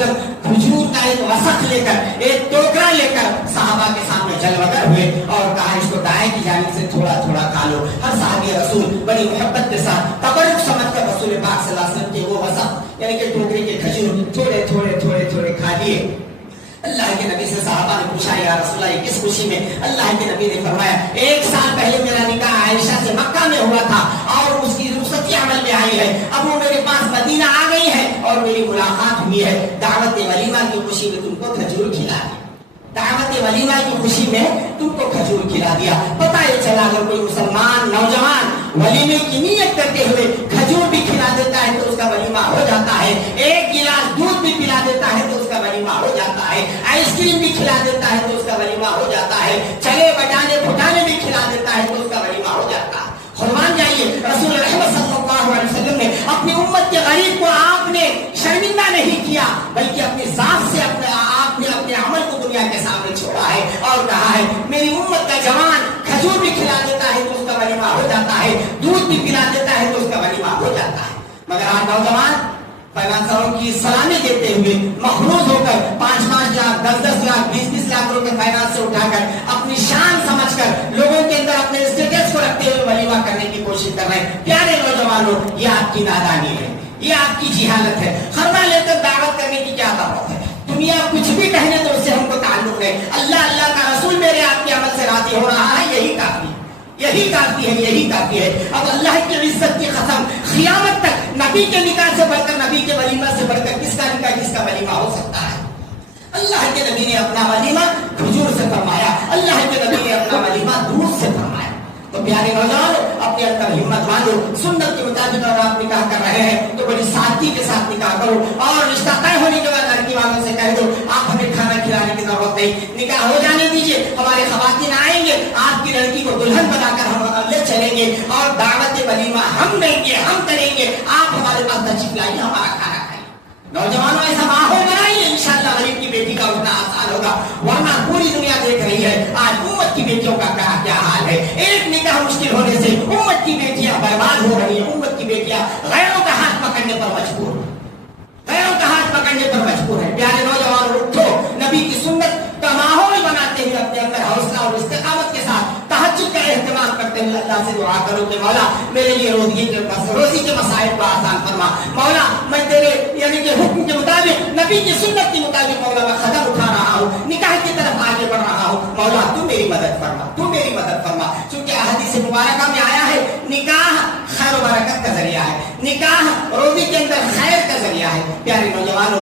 वसल्लम खजूर का एक वसक लेकर, एक टोकरा लेकर सहाबा के सामने जलवगर हुए और कहा इसको दाएं की जानिब से थोड़ा थोड़ा खा लो। हर साहबी रसूल बड़ी मोहब्बत के साथ तबरुक समझकर रसूल पाक सल्लल्लाहु अलैहि वसल्लम के वो वसक यानी कि टोकरे के खजूर थोड़े थोड़े थोड़े थोड़े खा लिए। अल्लाह के नबी से सहाबा ने पूछा, या रसूलल्लाह किस खुशी में? अल्लाह के नबी ने फरमाया, एक साल पहले मेरा निकाह आयशा से मक्का में हुआ था और उसकी रुखसती अमल में आई है। अब वो मेरे पास मदीना आ गई है और मेरी मुलाकात हुई है। दावत वलीमा की खुशी में तुमको खजूर खिला दी। दावत वलीमा की खुशी में तुमको खजूर खिला दिया। पता ये चला अगर कोई मुसलमान नौजवान वलीमे की नीयत करते हुए खजूर भी खिला देता है तो उसका वलीमा हो जाता है। एक गिलास दूध भी पिला देता है तो उसका वलीमा हो जाता है। आइसक्रीम भी खिला देता है तो उसका वलीमा हो जाता है। चले बजाने फुटाने भी खिला देता है तो उसका वलीमा हो जाता है। कुर्बान जाइए, रसूल रहमत सल्लल्लाहु अलैहि वसल्लम ने अपनी उम्मत के गरीब को आपने शर्मिंदा नहीं किया, बल्कि अपनी जात से आपने अपने अमल को दुनिया के सामने छोड़ा है और कहा है मेरी उम्मत का जवान खजूर भी खिला देता है तो उसका वलीमा हो जाता है, दूध भी पिला देता है तो उसका वलीमा हो जाता है। मगर आज नौजवान फाइनेंसरों की सलामी देते हुए मखरूज होकर 5-5 लाख 10-10 लाख 20-20 लाख रुपए फाइनेंस से उठाकर अपनी शान समझकर लोगों के अंदर अपने स्टेटस को रखते हुए वलीमा करने की कोशिश कर रहे हैं। प्यारे नौजवानों, ये आपकी नादानी है, ये आपकी जिहालत है। खर्मा लेकर दावत करने की क्या दावत है? दुनिया कुछ भी कहने तो उससे हमको ताल्लुक है। अल्लाह अल्लाह का रसूल मेरे आपके अमल से राजी हो रहा है, यही काफी है, यही काफी है, यही काफी है। अब अल्लाह की इज्जत की कसम, खियामत तक नबी के निकाह से बढ़कर, नबी के वलीमा से बढ़कर किसका निकाह किसका वलीमा हो सकता है? अल्लाह के नबी ने अपना वलीमा खजूर से फरमाया, अल्लाह के नबी ने अपना वलीमा दूध से फरमाया। तो प्यारे नौजवानों, अपने अंदर हिम्मत बांधो। सुन्नत के मुताबिक अगर आप निकाह कर रहे हैं तो बड़ी सादगी के साथ निकाह करो और रिश्ता तय होने के बाद लड़की वालों से कह दो आप हमें खाना खिलाने की जरूरत नहीं, निकाह हो जाने दीजिए, हमारे खवातीन आएंगे, आपकी लड़की को दुल्हन बनाकर हम ले चलेंगे और दावत वलीमा हम देंगे, हम करेंगे, आप हमारे पास तशरीफ लाइए, हमारा खाना खाइए। नौजवानों, ऐसा माहौल बनाइए, इंशाअल्लाह गरीब की बेटी का उठना आसान होगा। वरना पूरी दुनिया देख रही है आज उम्मत की बेटियों का क्या हाल है। एक निकाह मुश्किल होने से उम्मत की बेटियां बर्बाद हो रही है। उम्मत की बेटियां गैरों का हाथ पकड़ने पर मजबूर, गैरों का हाथ पकड़ने पर मजबूर है। प्यारे नौजवान, उठो, नबी की सुन्नत का माहौल बनाते हुए अपने अंदर हौसला और इस्तिकामत के साथ तहज्जुद का एहतमाम करते हुए अल्लाह से दुआ करो कि मौला मेरे लिए रोजी के मसाइल को आसान फरमा। मौला मैं तेरे यानी कि हुक्म के मुताबिक, नबी की सुन्नत के मुताबिक मौला मैं कदम उठा रहा हूँ, निकाह की तरफ आगे बढ़ रहा हूँ। मौला तू मेरी मदद फरमा, तू मेरी मदद फरमा। क्योंकि हदीस मुबारका में आया है निकाह खैर व बरकत का जरिया है, निकाह रोजी के अंदर खैर का जरिया है। प्यारे नौजवानों,